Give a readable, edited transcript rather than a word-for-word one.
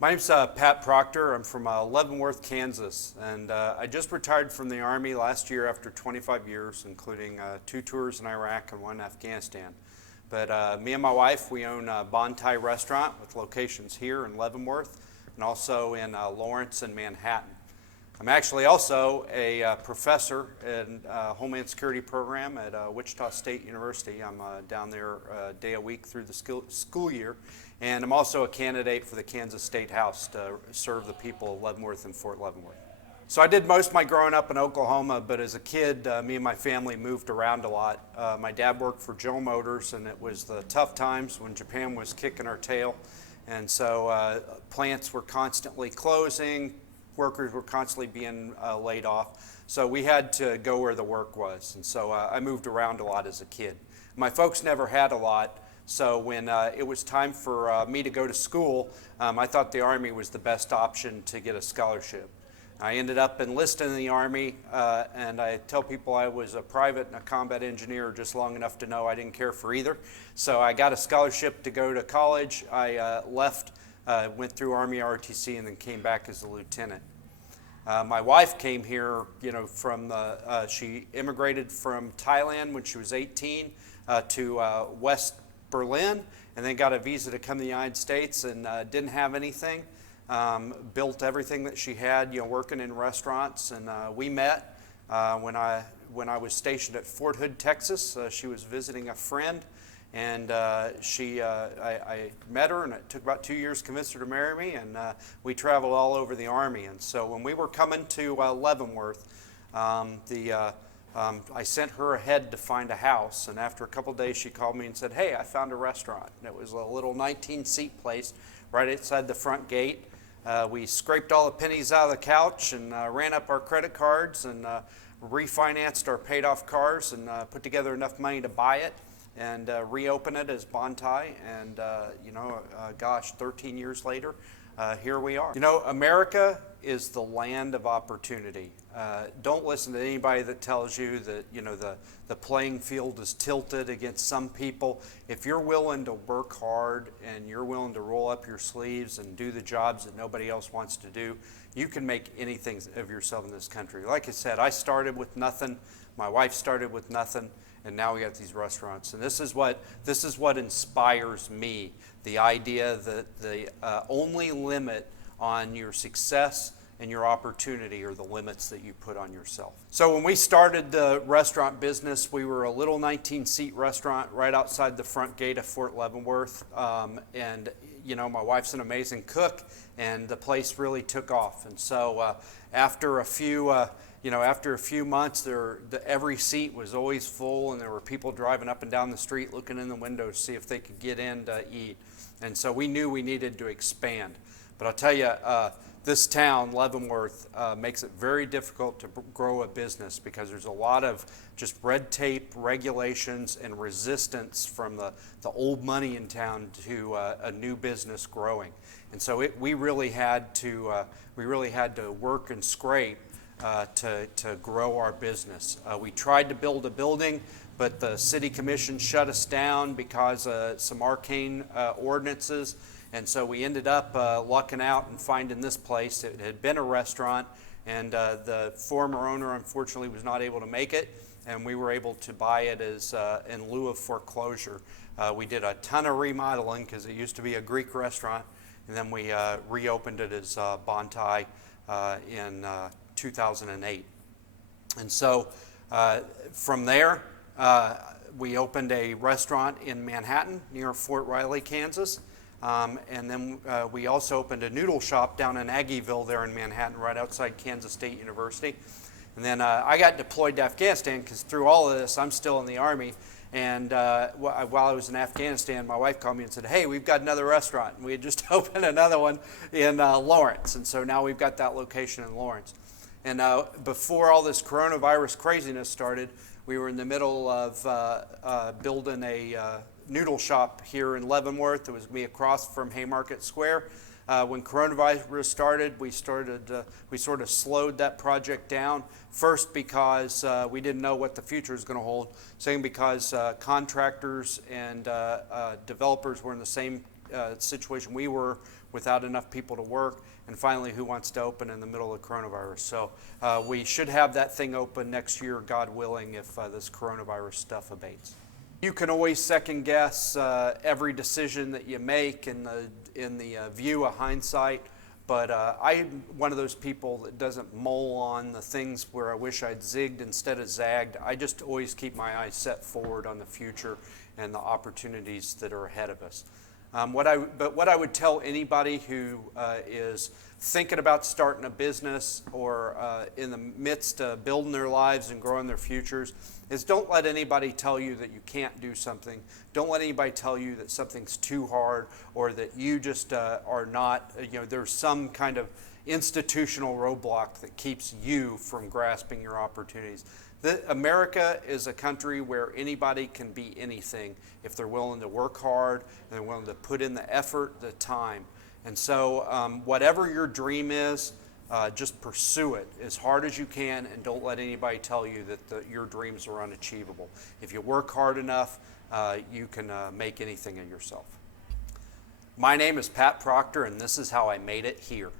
My name's Pat Proctor. I'm from Leavenworth, Kansas, and I just retired from the Army last year after 25 years, including 2 tours in Iraq and 1 in Afghanistan. But me and my wife, we own a Bon Thai restaurant with locations here in Leavenworth and also in Lawrence and Manhattan. I'm actually also a professor in Homeland Security program at Wichita State University. I'm down there a day a week through the school year. And I'm also a candidate for the Kansas State House to serve the people of Leavenworth and Fort Leavenworth. So I did most of my growing up in Oklahoma, but as a kid, me and my family moved around a lot. My dad worked for General Motors, and it was the tough times when Japan was kicking our tail. And so plants were constantly closing, workers were constantly being laid off. So we had to go where the work was. And so I moved around a lot as a kid. My folks never had a lot. So when it was time for me to go to school, I thought the Army was the best option to get a scholarship. I ended up enlisting in the Army, and I tell people I was a private and a combat engineer just long enough to know I didn't care for either. So I got a scholarship to go to college. I left, went through Army ROTC, and then came back as a lieutenant. My wife came here, from she immigrated from Thailand when she was 18 to West Berlin, and then got a visa to come to the United States, and didn't have anything. Built everything that she had, working in restaurants, and we met when I was stationed at Fort Hood, Texas. She was visiting a friend, and I met her, and it took about 2 years to convince her to marry me, and we traveled all over the Army. And so when we were coming to Leavenworth, I sent her ahead to find a house, and after a couple of days she called me and said, "Hey, I found a restaurant." And it was a little 19-seat place right outside the front gate. We scraped all the pennies out of the couch and ran up our credit cards and refinanced our paid-off cars and put together enough money to buy it and reopen it as Bon Thai. And, 13 years later, here we are. America is the land of opportunity. Don't listen to anybody that tells you that, the playing field is tilted against some people. If you're willing to work hard and you're willing to roll up your sleeves and do the jobs that nobody else wants to do, you can make anything of yourself in this country. Like I said, I started with nothing. My wife started with nothing. And now we got these restaurants. And this is what inspires me, the idea that the only limit on your success and your opportunity are the limits that you put on yourself. So when we started the restaurant business, we were a little 19-seat restaurant right outside the front gate of Fort Leavenworth. My wife's an amazing cook, and the place really took off. And so after a few months, every seat was always full, and there were people driving up and down the street looking in the windows to see if they could get in to eat. And so we knew we needed to expand. But I'll tell you, this town, Leavenworth, makes it very difficult to grow a business because there's a lot of just red tape, regulations, and resistance from the old money in town to a new business growing. And so we really had to work and scrape to grow our business. We tried to build a building, but the city commission shut us down because of some arcane ordinances. And so we ended up lucking out and finding this place. It had been a restaurant, and the former owner, unfortunately, was not able to make it, and we were able to buy it as in lieu of foreclosure. We did a ton of remodeling because it used to be a Greek restaurant, and then we reopened it as Bon Thai in 2008. And so from there, we opened a restaurant in Manhattan near Fort Riley, Kansas. And then we also opened a noodle shop down in Aggieville there in Manhattan, right outside Kansas State University. And then I got deployed to Afghanistan because through all of this, I'm still in the Army. And while I was in Afghanistan, my wife called me and said, "Hey, we've got another restaurant." And we had just opened another one in Lawrence. And so now we've got that location in Lawrence. And before all this coronavirus craziness started, we were in the middle of building a noodle shop here in Leavenworth. It was going to be across from Haymarket Square. When coronavirus started, we sort of slowed that project down. First, because we didn't know what the future was going to hold. Second, because contractors and developers were in the same situation we were without enough people to work, and finally, who wants to open in the middle of coronavirus? So we should have that thing open next year, God willing, if this coronavirus stuff abates. You can always second guess every decision that you make in the view of hindsight, but I'm one of those people that doesn't mull on the things where I wish I'd zigged instead of zagged. I just always keep my eyes set forward on the future and the opportunities that are ahead of us. What I would tell anybody who is thinking about starting a business or in the midst of building their lives and growing their futures is don't let anybody tell you that you can't do something. Don't let anybody tell you that something's too hard or that you just are not, there's some kind of institutional roadblock that keeps you from grasping your opportunities. America is a country where anybody can be anything if they're willing to work hard and they're willing to put in the effort, the time. And so whatever your dream is, just pursue it as hard as you can and don't let anybody tell you that your dreams are unachievable. If you work hard enough, you can make anything of yourself. My name is Pat Proctor, and this is how I made it here.